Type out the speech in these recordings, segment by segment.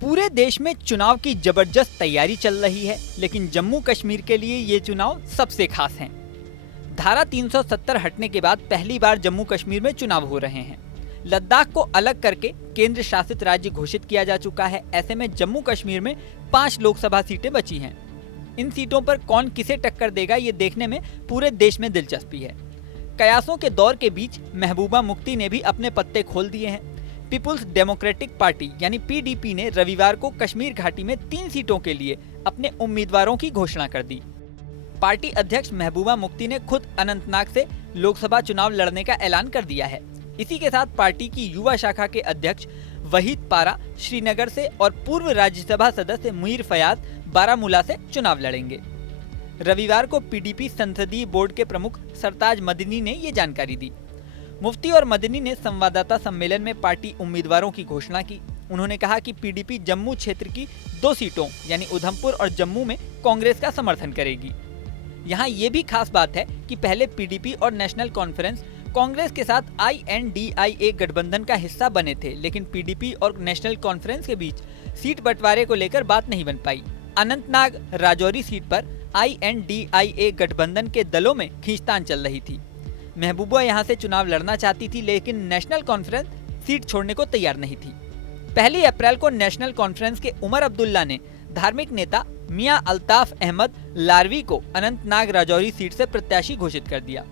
पूरे देश में चुनाव की जबरदस्त तैयारी चल रही है, लेकिन जम्मू कश्मीर के लिए ये चुनाव सबसे खास हैं। धारा 370 हटने के बाद पहली बार जम्मू कश्मीर में चुनाव हो रहे हैं। लद्दाख को अलग करके केंद्र शासित राज्य घोषित किया जा चुका है। ऐसे में जम्मू कश्मीर में 5 लोकसभा सीटें बची हैं। इन सीटों पर कौन किसे टक्कर देगा, ये देखने में पूरे देश में दिलचस्पी है। कयासों के दौर के बीच महबूबा मुफ्ती ने भी अपने पत्ते खोल दिए हैं। पीपुल्स डेमोक्रेटिक पार्टी यानी पीडीपी ने रविवार को कश्मीर घाटी में 3 सीटों के लिए अपने उम्मीदवारों की घोषणा कर दी। पार्टी अध्यक्ष महबूबा मुफ्ती ने खुद अनंतनाग से लोकसभा चुनाव लड़ने का ऐलान कर दिया है। इसी के साथ पार्टी की युवा शाखा के अध्यक्ष वहीद पारा श्रीनगर से और पूर्व राज्यसभा सदस्य मुनीर फयाज बारामूला से चुनाव लड़ेंगे। रविवार को पीडीपी संसदीय बोर्ड के प्रमुख सरताज मदनी ने ये जानकारी दी। मुफ्ती और मदनी ने संवाददाता सम्मेलन में पार्टी उम्मीदवारों की घोषणा की। उन्होंने कहा कि पीडीपी जम्मू क्षेत्र की 2 सीटों यानी उधमपुर और जम्मू में कांग्रेस का समर्थन करेगी। यहाँ ये भी खास बात है कि पहले पीडीपी और नेशनल कॉन्फ्रेंस कांग्रेस के साथ INDIA गठबंधन का हिस्सा बने थे, लेकिन पीडीपी और नेशनल कॉन्फ्रेंस के बीच सीट बंटवारे को लेकर बात नहीं बन पाई। अनंतनाग राजौरी सीट पर INDIA गठबंधन के दलों में खींचतान चल रही थी। महबूबा यहां से चुनाव लड़ना चाहती थी, लेकिन नेशनल कॉन्फ्रेंस सीट छोड़ने को तैयार नहीं थी। 1 अप्रैल को नेशनल कॉन्फ्रेंस के उमर अब्दुल्ला ने धार्मिक नेता मियां अल्ताफ अहमद लारवी को अनंतनाग राजौरी सीट से प्रत्याशी घोषित कर दिया।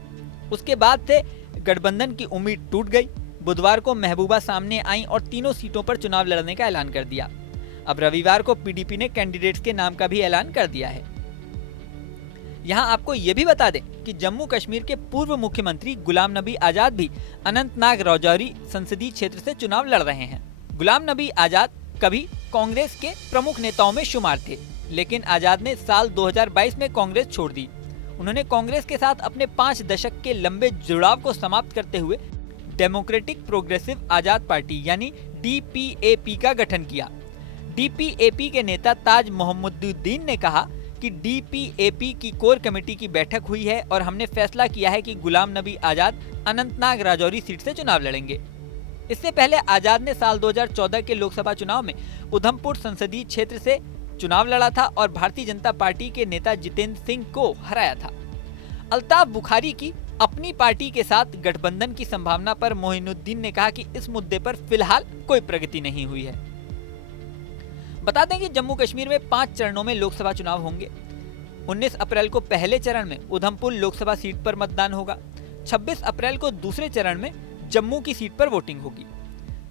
उसके बाद से गठबंधन की उम्मीद टूट गई। बुधवार को महबूबा सामने आई और तीनों सीटों पर चुनाव लड़ने का ऐलान कर दिया। अब रविवार को पीडीपी ने कैंडिडेट्स के नाम का भी ऐलान कर दिया है। यहाँ आपको ये भी बता दें कि जम्मू कश्मीर के पूर्व मुख्यमंत्री गुलाम नबी आजाद भी अनंतनाग राजौरी संसदीय क्षेत्र से चुनाव लड़ रहे हैं। गुलाम नबी आजाद कभी कांग्रेस के प्रमुख नेताओं में शुमार थे, लेकिन आजाद ने साल 2022 में कांग्रेस छोड़ दी। उन्होंने कांग्रेस के साथ अपने 5 दशक के लंबे जुड़ाव को समाप्त करते हुए डेमोक्रेटिक प्रोग्रेसिव आजाद पार्टी यानी DPAP का गठन किया। DPAP के नेता ताज मोहम्मदुद्दीन ने कहा कि DPAP की कोर कमेटी की बैठक हुई है और हमने फैसला किया है कि गुलाम नबी आजाद अनंतनाग राजौरी सीट से चुनाव लड़ेंगे। इससे पहले आजाद ने साल 2014 के लोकसभा चुनाव में उधमपुर संसदीय क्षेत्र से चुनाव लड़ा था और भारतीय जनता पार्टी के नेता जितेंद्र सिंह को हराया था। अल्ताफ बुखारी की अपनी पार्टी के साथ गठबंधन की संभावना पर मोइनुद्दीन ने कहा कि इस मुद्दे पर फिलहाल कोई प्रगति नहीं हुई है। बता दें कि जम्मू कश्मीर में 5 चरणों में लोकसभा चुनाव होंगे। 19 अप्रैल को पहले चरण में उधमपुर लोकसभा सीट पर मतदान होगा। 26 अप्रैल को दूसरे चरण में जम्मू की सीट पर वोटिंग होगी।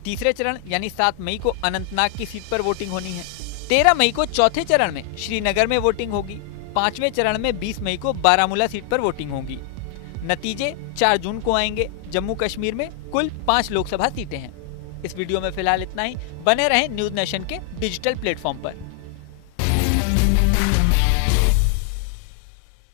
तीसरे चरण यानी 7 मई को अनंतनाग की सीट पर वोटिंग होनी है। 13 मई को चौथे चरण में श्रीनगर में वोटिंग होगी। 5वें चरण में 20 मई को बारामूला सीट पर वोटिंग होगी। नतीजे 4 जून को आएंगे। जम्मू कश्मीर में कुल 5 लोकसभा सीटें हैं। इस वीडियो में फिलहाल इतना ही। बने रहें न्यूज नेशन के डिजिटल प्लेटफॉर्म पर।